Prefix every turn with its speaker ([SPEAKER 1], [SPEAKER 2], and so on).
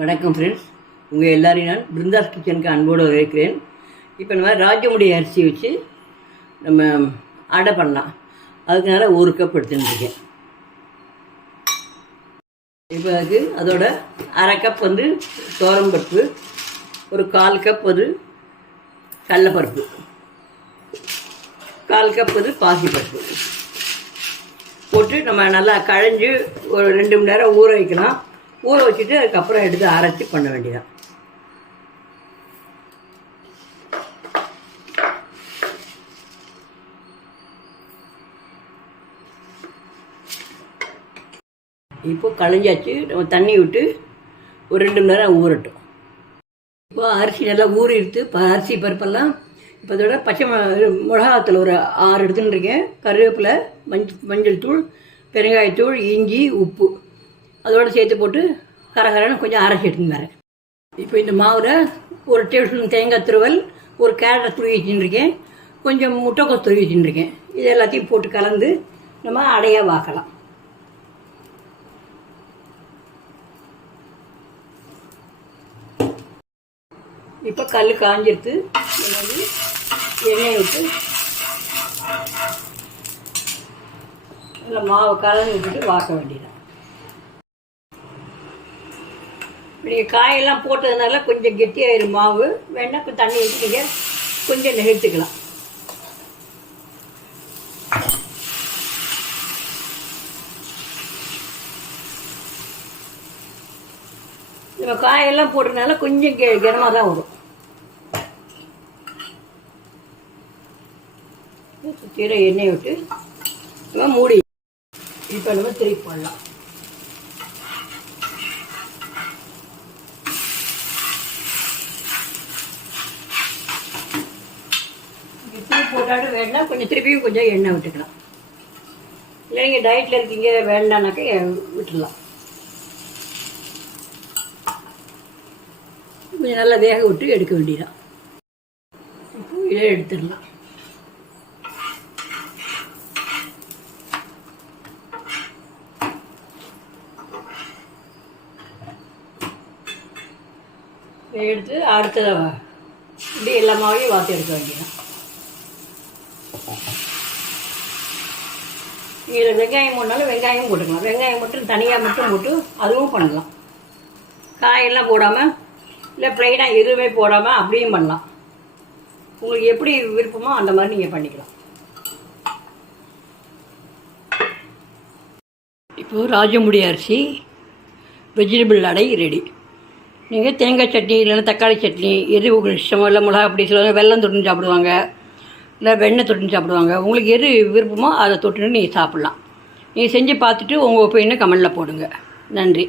[SPEAKER 1] வணக்கம் ஃப்ரெண்ட்ஸ் உங்கள் எல்லாரையும் நான் பிருந்தாஸ் கிச்சனுக்கு அன்போடு வரவேற்கிறேன். இப்போ நம்ம ராஜமுடி அரிசி வச்சு நம்ம அடை பண்ணலாம். அதுக்குனால ஒரு கப் எடுத்துட்டுருக்கேன் இப்போ அதுக்கு அதோட அரை கப் வந்து பருப்பு ஒரு கால் கப் வந்து கடலப்பருப்பு கால் கப் வந்து பாசிப்பருப்பு. போட்டு நம்ம நல்லா கழைஞ்சு ஒரு ரெண்டு மணி நேரம் ஊற வைக்கலாம். ஊற வச்சுட்டு அதுக்கப்புறம் எடுத்து அரைச்சி பண்ண வேண்டியதான் இப்போ களைஞ்சாச்சு நம்ம தண்ணி விட்டு ஒரு ரெண்டு மணி நேரம் ஊறட்டும். இப்போ அரிசி நல்லா ஊறி எடுத்து இப்போ அரிசி பருப்பெல்லாம் இப்போ அதோட பச்சை மிளகாத்தில் மிளகாத்தூள் ஒரு ஆறு எடுத்துன்னு இருக்கேன். கருவேப்பிலை மஞ்சள் மஞ்சள் தூள் பெருங்காயத்தூள் இஞ்சி உப்பு. அதோட சேர்த்து போட்டு கரகரன்னு கொஞ்சம் அரைச்சி எடுத்துன்னு வரேன் இப்போ இந்த மாவில் ஒரு டேபிள் ஸ்பூன் தேங்காய் துருவல் ஒரு கேரட்டை துருவி வச்சுருக்கேன். கொஞ்சம் முட்டைக்கோஸ் துருவி வச்சுருக்கேன். இது எல்லாத்தையும் போட்டு கலந்து நம்ம அடையாக வாக்கலாம். இப்போ கல் காஞ்சிருத்து வந்து எண்ணெய் விட்டு நல்லா மாவை கலந்து விட்டுட்டு வாக்க வேண்டியதான் நீங்கள் காயெல்லாம் போட்டதுனால கொஞ்சம் கெட்டியாயிரும் மாவு. வேணா இப்போ தண்ணி ஊற்றி நீங்கள் கொஞ்சம் நெகிழ்த்துக்கலாம். நம்ம காயெல்லாம் போட்டதுனால கொஞ்சம் கெ கனமாக தான் வரும். சுற்றிட எண்ணெய் விட்டு நம்ம மூடி இப்போ நம்ம திருப்பி போடலாம் திருப்பி போட்டாட்டு வேணா கொஞ்சம் திருப்பியும் கொஞ்சம் எண்ணெய் விட்டுக்கலாம். இல்லை நீங்கள் டயட்டில் இருக்கீங்க வேண்டானாக்கா விட்டுடலாம். கொஞ்சம் நல்லா வேக விட்டு எடுக்க வேண்டியதான் இப்போ இதை எடுத்துடலாம். எடுத்து அடுத்ததை இப்படி எல்லா மாவையும் வாத்தி எடுக்க வேண்டியதான் இதில் வெங்காயம் போடனாலும் வெங்காயம் போட்டுக்கலாம். வெங்காயம் மட்டும் தனியாக மட்டும் போட்டு அதுவும் பண்ணலாம். காயெல்லாம் போடாமல் இல்லை ப்ளைனாக எதுவுமே போடாமல் அப்படியும் பண்ணலாம். உங்களுக்கு எப்படி விருப்பமோ அந்த மாதிரி நீங்கள் பண்ணிக்கலாம். இப்போது ராஜமுடி அரிசி வெஜிடபிள் அடை ரெடி நீங்கள் தேங்காய் சட்னி இல்லைன்னா தக்காளி சட்னி எது உங்களுக்கு இஷ்டமோ இல்லை மிளகா அப்படி சொல்லுவாங்க வெல்லம் தொட்டு சாப்பிடுவாங்க. இல்லை வெண்ணெய் தொட்டுன்னு சாப்பிடுவாங்க. உங்களுக்கு எது விருப்பமோ அதை தொட்டுன்னு நீங்கள் சாப்பிட்லாம். நீங்கள் செஞ்சு பார்த்துட்டு உங்கள் ஒப்பீனியை கமெண்டில் போடுங்க. நன்றி.